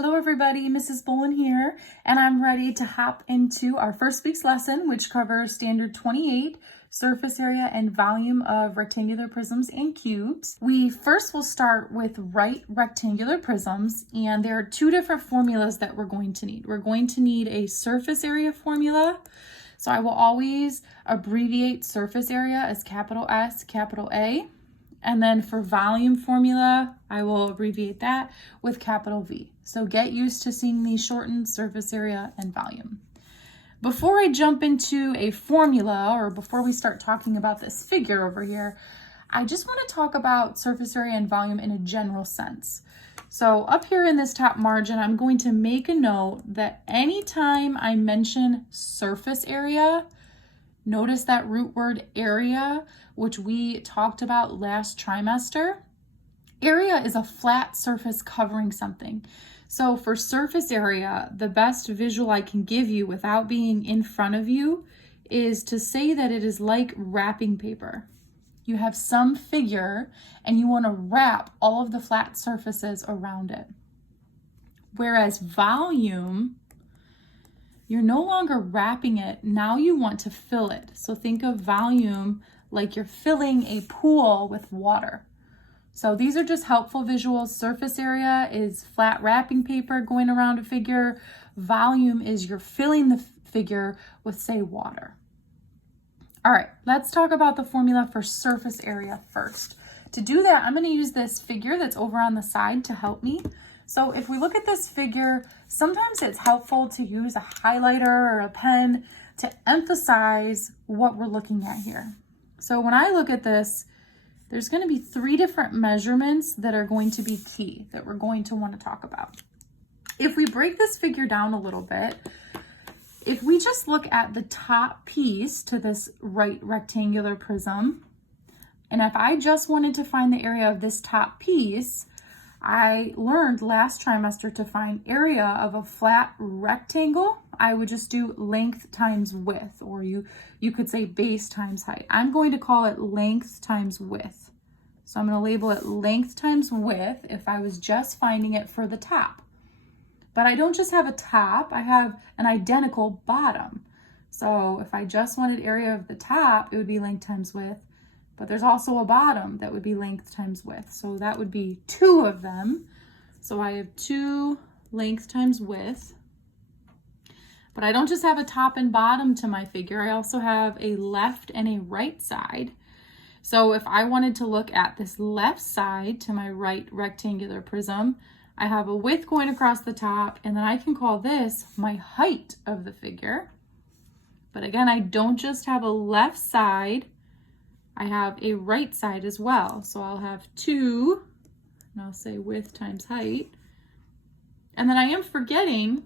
Hello everybody, Mrs. Bolin here, and I'm ready to hop into our first week's lesson, which covers standard 28, surface area and volume of rectangular prisms and cubes. We first will start with right rectangular prisms, and there are two different formulas that we're going to need. We're going to need a surface area formula. So I will always abbreviate surface area as capital S, capital A. And then for volume formula, I will abbreviate that with capital V. So get used to seeing these shortened: surface area and volume. Before I jump into a formula, or before we start talking about this figure over here, I just want to talk about surface area and volume in a general sense. So up here in this top margin, I'm going to make a note that anytime I mention surface area, notice that root word area, which we talked about last trimester. Area is a flat surface covering something. So for surface area, the best visual I can give you without being in front of you is to say that it is like wrapping paper. You have some figure and you want to wrap all of the flat surfaces around it. Whereas volume, you're no longer wrapping it, now you want to fill it. So think of volume like you're filling a pool with water. So these are just helpful visuals. Surface area is flat wrapping paper going around a figure. Volume is you're filling the figure with, say, water. All right, let's talk about the formula for surface area first. To do that, I'm going to use this figure that's over on the side to help me. So if we look at this figure, sometimes it's helpful to use a highlighter or a pen to emphasize what we're looking at here. So when I look at this, there's going to be three different measurements that are going to be key that we're going to want to talk about. If we break this figure down a little bit, if we just look at the top piece to this right rectangular prism, and if I just wanted to find the area of this top piece, I learned last trimester to find area of a flat rectangle, I would just do length times width, or you could say base times height. I'm going to call it length times width. So I'm going to label it length times width if I was just finding it for the top. But I don't just have a top, I have an identical bottom. So if I just wanted area of the top, it would be length times width. But there's also a bottom that would be length times width. So that would be two of them. So I have two length times width. But I don't just have a top and bottom to my figure. I also have a left and a right side. So if I wanted to look at this left side to my right rectangular prism, I have a width going across the top, and then I can call this my height of the figure. But again, I don't just have a left side, I have a right side as well. So I'll have two, and I'll say width times height. And then I am forgetting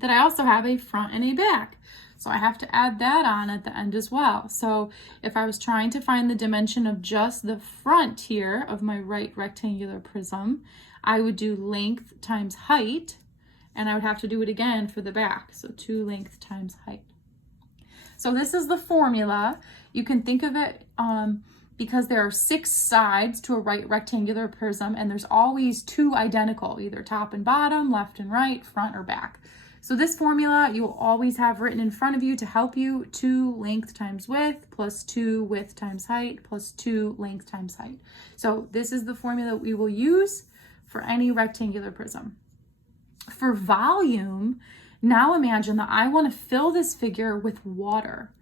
that I also have a front and a back. So I have to add that on at the end as well. So if I was trying to find the dimension of just the front here of my right rectangular prism, I would do length times height, and I would have to do it again for the back. So 2 length times height. So this is the formula. You can think of it because there are 6 sides to a right rectangular prism, and there's always 2 identical, either top and bottom, left and right, front or back. So this formula you will always have written in front of you to help you: 2 length times width plus 2 width times height plus 2 length times height. So this is the formula we will use for any rectangular prism. For volume, now imagine that I want to fill this figure with water.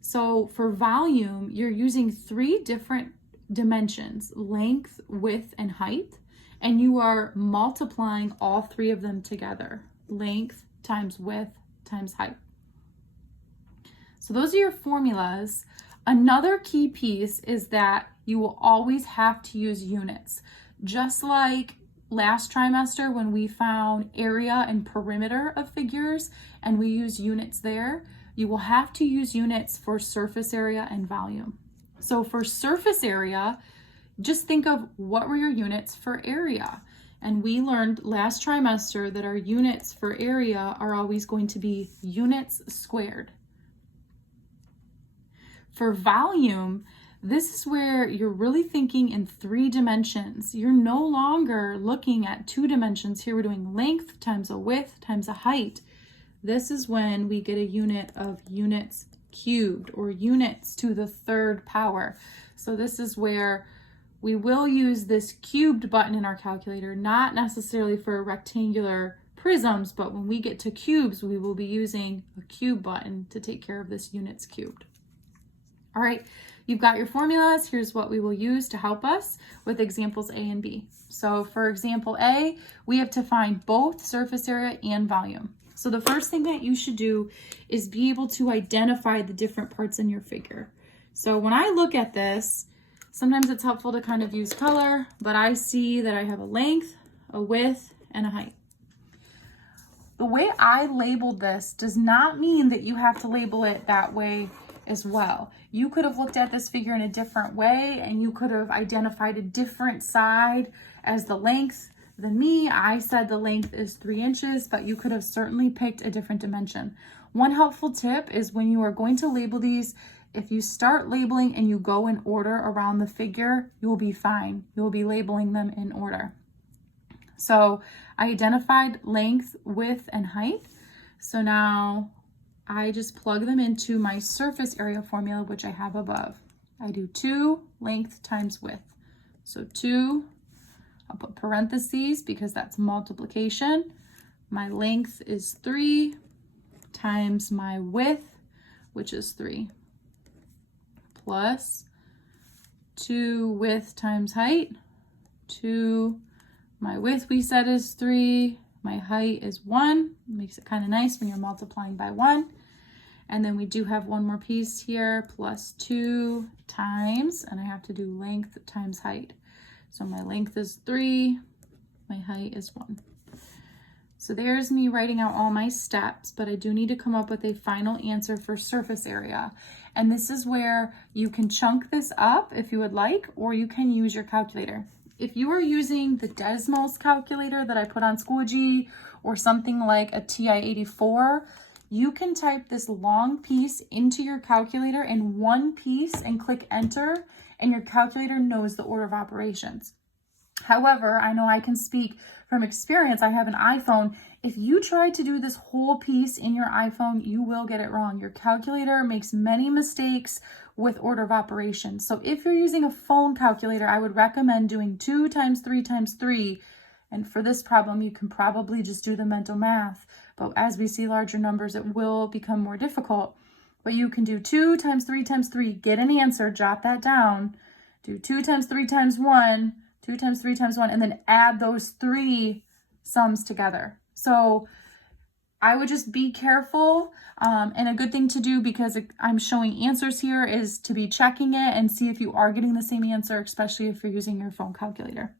So for volume, you're using 3 different dimensions: length, width, and height, and you are multiplying all 3 of them together: length times width times height. So those are your formulas. Another key piece is that you will always have to use units. Just like last trimester when we found area and perimeter of figures and we use units there, you will have to use units for surface area and volume. So for surface area, just think of what were your units for area. And we learned last trimester that our units for area are always going to be units squared. For volume, This is where you're really thinking in 3 dimensions. You're no longer looking at 2 dimensions. Here we're doing length times a width times a height. This is when we get a unit of units cubed, or units to the 3rd power. So this is where we will use this cubed button in our calculator, not necessarily for rectangular prisms, but when we get to cubes, we will be using a cube button to take care of this units cubed. All right, you've got your formulas. Here's what we will use to help us with examples A and B. So for example A, we have to find both surface area and volume. So the first thing that you should do is be able to identify the different parts in your figure. So when I look at this, sometimes it's helpful to kind of use color, but I see that I have a length, a width, and a height. The way I labeled this does not mean that you have to label it that way as well. You could have looked at this figure in a different way, and you could have identified a different side as the length than me. I said the length is 3 inches, but you could have certainly picked a different dimension. One helpful tip is when you are going to label these, if you start labeling and you go in order around the figure, you will be fine. You will be labeling them in order. So I identified length, width, and height. So now I just plug them into my surface area formula, which I have above. I do 2 length times width. So 2, I'll put parentheses because that's multiplication. My length is 3 times my width, which is 3, plus 2 width times height. 2, my width we said is 3, my height is 1. Makes it kind of nice when you're multiplying by 1. And then we do have one more piece here, plus 2 times, and I have to do length times height. So my length is 3, my height is 1. So there's me writing out all my steps, but I do need to come up with a final answer for surface area. And this is where you can chunk this up if you would like, or you can use your calculator. If you are using the Desmos calculator that I put on Schoology, or something like a TI-84, you can type this long piece into your calculator in one piece and click enter, and your calculator knows the order of operations. However, I know I can speak from experience. I have an iPhone. If you try to do this whole piece in your iPhone, you will get it wrong. Your calculator makes many mistakes with order of operations. So if you're using a phone calculator, I would recommend doing 2 times 3 times 3. And for this problem, you can probably just do the mental math. But as we see larger numbers, it will become more difficult. But you can do 2 times 3 times 3, get an answer, jot that down. Do 2 times 3 times 1, 2 times 3 times 1, and then add those 3 sums together. So I would just be careful, and a good thing to do, because I'm showing answers here, is to be checking it and see if you are getting the same answer, especially if you're using your phone calculator.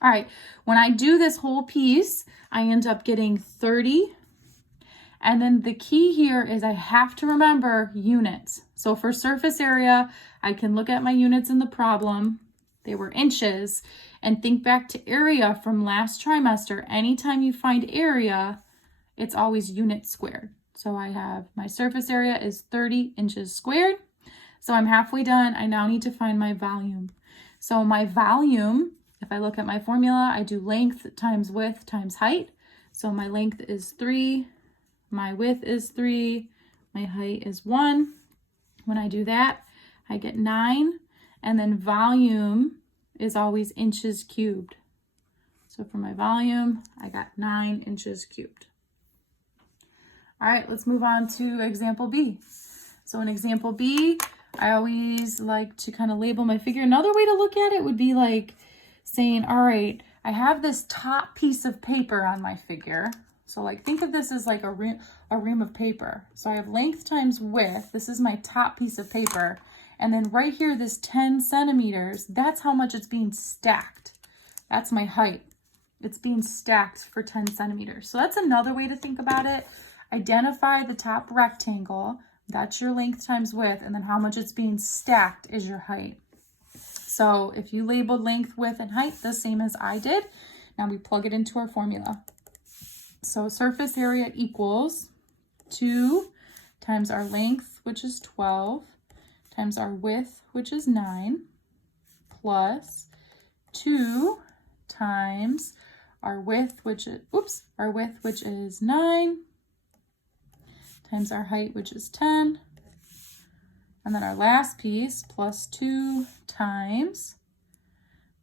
All right, when I do this whole piece, I end up getting 30. And then the key here is I have to remember units. So for surface area, I can look at my units in the problem. They were inches. And think back to area from last trimester. Anytime you find area, it's always units squared. So I have my surface area is 30 inches squared. So I'm halfway done. I now need to find my volume. So my volume, if I look at my formula, I do length times width times height. So my length is 3, my width is 3, my height is 1. When I do that, I get 9, and then volume is always inches cubed. So for my volume, I got 9 inches cubed. All right, let's move on to example B. So in example B, I always like to kind of label my figure. Another way to look at it would be like saying, all right, I have this top piece of paper on my figure. So like think of this as like a ream of paper. So I have length times width. This is my top piece of paper. And then right here, this 10 centimeters, that's how much it's being stacked. That's my height. It's being stacked for 10 centimeters. So that's another way to think about it. Identify the top rectangle. That's your length times width. And then how much it's being stacked is your height. So if you labeled length, width, and height the same as I did, now we plug it into our formula. So surface area equals 2 times our length, which is 12, times our width, which is 9, plus 2 times our width, which is 9, times our height, which is 10, and then our last piece, plus 2 times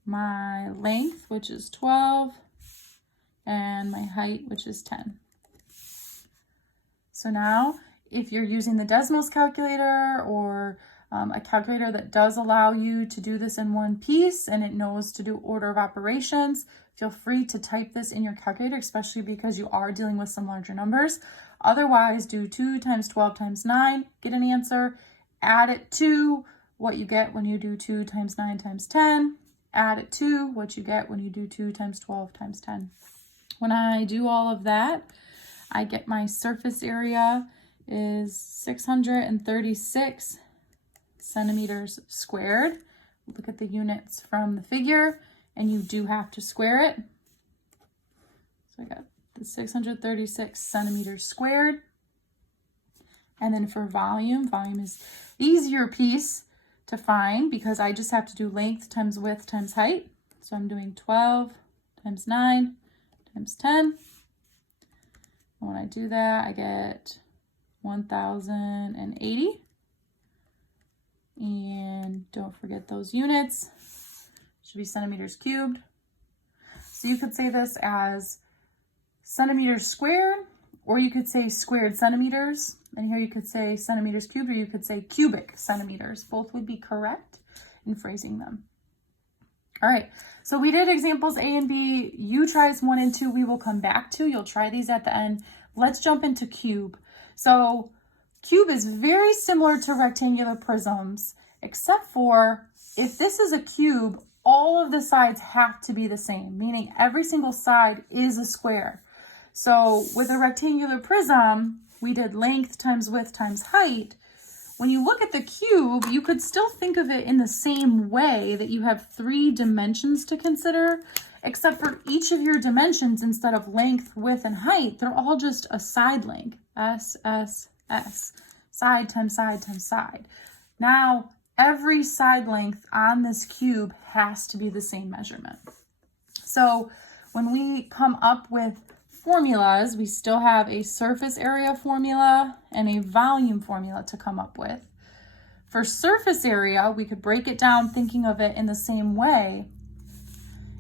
my length, which is 12, and my height, which is 10. So now, if you're using the Desmos calculator or a calculator that does allow you to do this in one piece and it knows to do order of operations, feel free to type this in your calculator, especially because you are dealing with some larger numbers. Otherwise, do 2 times 12 times 9, get an answer, add it to what you get when you do 2 times 9 times 10, add it to what you get when you do 2 times 12 times 10. When I do all of that, I get my surface area is 636 centimeters squared. Look at the units from the figure, and you do have to square it. So I got the 636 centimeters squared. And then for volume is the easier piece to find because I just have to do length times width times height. So I'm doing 12 times 9 times 10. And when I do that, I get 1,080. And don't forget those units. Should be centimeters cubed. So you could say this as centimeters squared, or you could say squared centimeters. And here you could say centimeters cubed, or you could say cubic centimeters. Both would be correct in phrasing them. All right, so we did examples A and B. You tries 1 and 2 we will come back to. You'll try these at the end. Let's jump into cube. So cube is very similar to rectangular prisms, except for if this is a cube, all of the sides have to be the same, meaning every single side is a square. So with a rectangular prism, we did length times width times height. When you look at the cube, you could still think of it in the same way that you have 3 dimensions to consider, except for each of your dimensions, instead of length, width, and height, they're all just a side length, S, S, S, side times side times side. Now, every side length on this cube has to be the same measurement. So when we come up with formulas, we still have a surface area formula and a volume formula to come up with. For surface area, we could break it down thinking of it in the same way.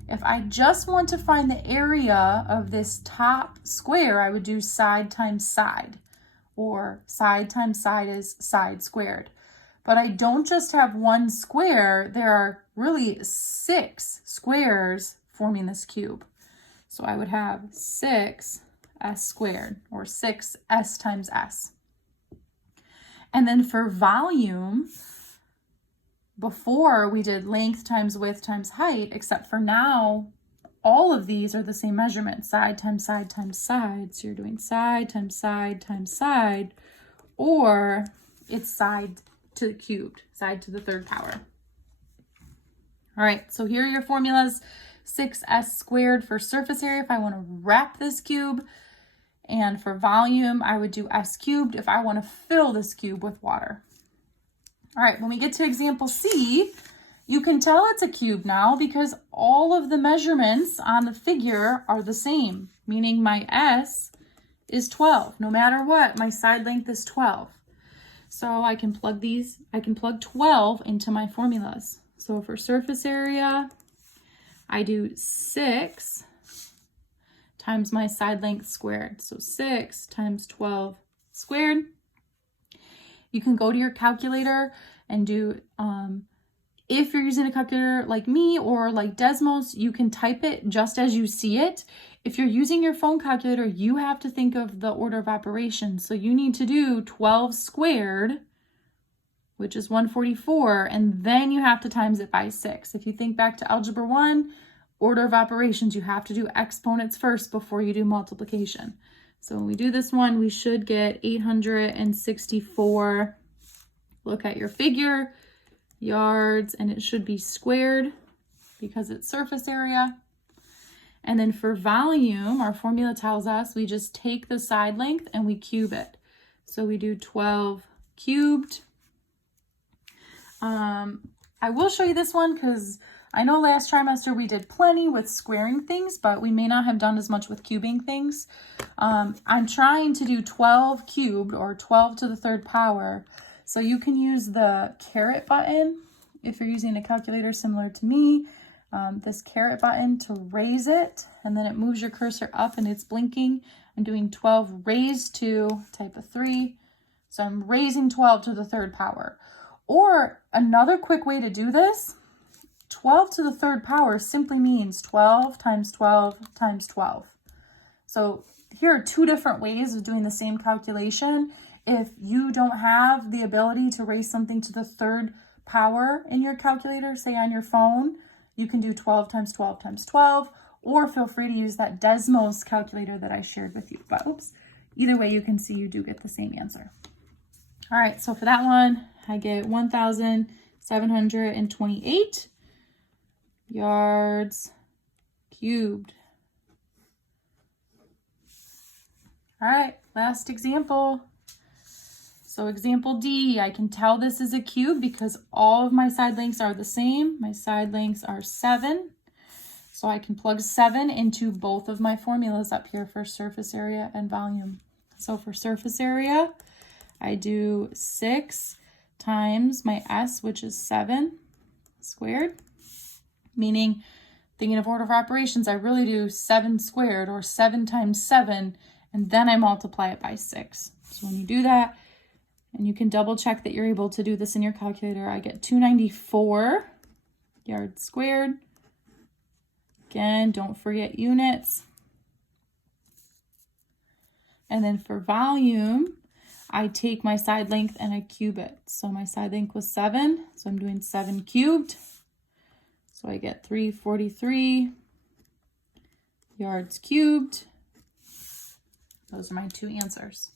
If I just want to find the area of this top square, I would do side times side, or side times side is side squared. But I don't just have one square, there are really 6 squares forming this cube. So I would have 6s squared, or 6s times s. And then for volume, before we did length times width times height, except for now, all of these are the same measurement, side times side times side. So you're doing side times side times side, or it's side to the cubed, side to the 3rd power. All right, so here are your formulas. 6s squared for surface area if I want to wrap this cube, and for volume I would do s cubed if I want to fill this cube with water. All right, when we get to example C, you can tell it's a cube now because all of the measurements on the figure are the same, meaning my s is 12. No matter what, my side length is 12. So I can plug 12 into my formulas. So for surface area, I do 6 times my side length squared. So 6 times 12 squared. You can go to your calculator and do, if you're using a calculator like me or like Desmos, you can type it just as you see it. If you're using your phone calculator, you have to think of the order of operations. So you need to do 12 squared, which is 144, and then you have to times it by 6. If you think back to Algebra 1, order of operations, you have to do exponents first before you do multiplication. So when we do this one, we should get 864. Look at your figure, yards, and it should be squared because it's surface area. And then for volume, our formula tells us we just take the side length and we cube it. So we do 12 cubed. I will show you this one because I know last trimester we did plenty with squaring things, but we may not have done as much with cubing things. I'm trying to do 12 cubed or 12 to the third power. So you can use the caret button if you're using a calculator similar to me. This caret button to raise it, and then it moves your cursor up and it's blinking. I'm doing 12 raised to type of 3. So I'm raising 12 to the third power. Or another quick way to do this, 12 to the third power simply means 12 times 12 times 12. So here are two different ways of doing the same calculation. If you don't have the ability to raise something to the third power in your calculator, say on your phone, you can do 12 times 12 times 12, or feel free to use that Desmos calculator that I shared with you. But oops, either way, you can see you do get the same answer. All right, so for that one, I get 1,728 yards cubed. All right, last example. So example D, I can tell this is a cube because all of my side lengths are the same. My side lengths are 7. So I can plug 7 into both of my formulas up here for surface area and volume. So for surface area, I do 6 times my S, which is 7 squared, meaning thinking of order of operations, I really do 7 squared or 7 times 7, and then I multiply it by 6. So when you do that, and you can double check that you're able to do this in your calculator, I get 294 yards squared. Again, don't forget units. And then for volume, I take my side length and I cube it. So my side length was 7, so I'm doing 7 cubed. So I get 343 yards cubed. Those are my two answers.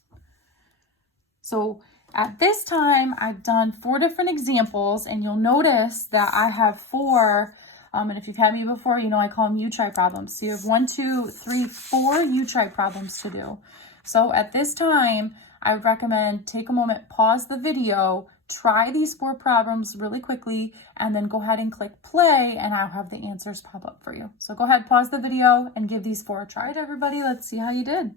So at this time, I've done 4 different examples, and you'll notice that I have 4, and if you've had me before, you know I call them you-try problems. So you have 1, 2, 3, 4 you-try problems to do. So at this time, I would recommend take a moment, pause the video, try these 4 problems really quickly, and then go ahead and click play, and I'll have the answers pop up for you. So go ahead, pause the video, and give these 4 a try. All right, everybody, let's see how you did.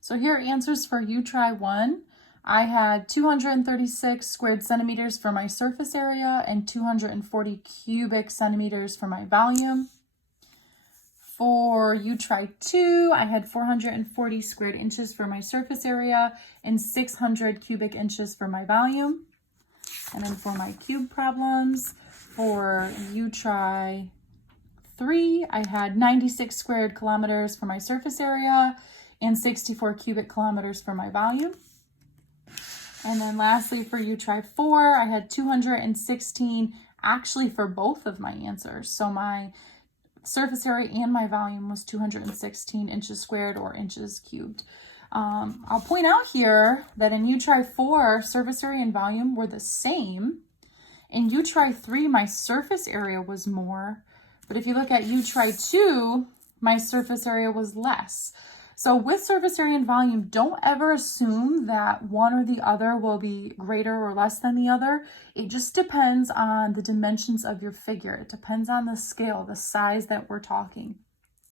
So here are answers for you-try 1. I had 236 squared centimeters for my surface area and 240 cubic centimeters for my volume. For you-try 2, I had 440 squared inches for my surface area and 600 cubic inches for my volume. And then for my cube problems, for you-try 3, I had 96 squared kilometers for my surface area and 64 cubic kilometers for my volume. And then lastly, for you-try 4, I had 216 actually for both of my answers. So my surface area and my volume was 216 inches squared or inches cubed. I'll point out here that in you-try 4, surface area and volume were the same. In you-try 3, my surface area was more. But if you look at you-try 2, my surface area was less. So with surface area and volume, don't ever assume that one or the other will be greater or less than the other. It just depends on the dimensions of your figure. It depends on the scale, the size that we're talking.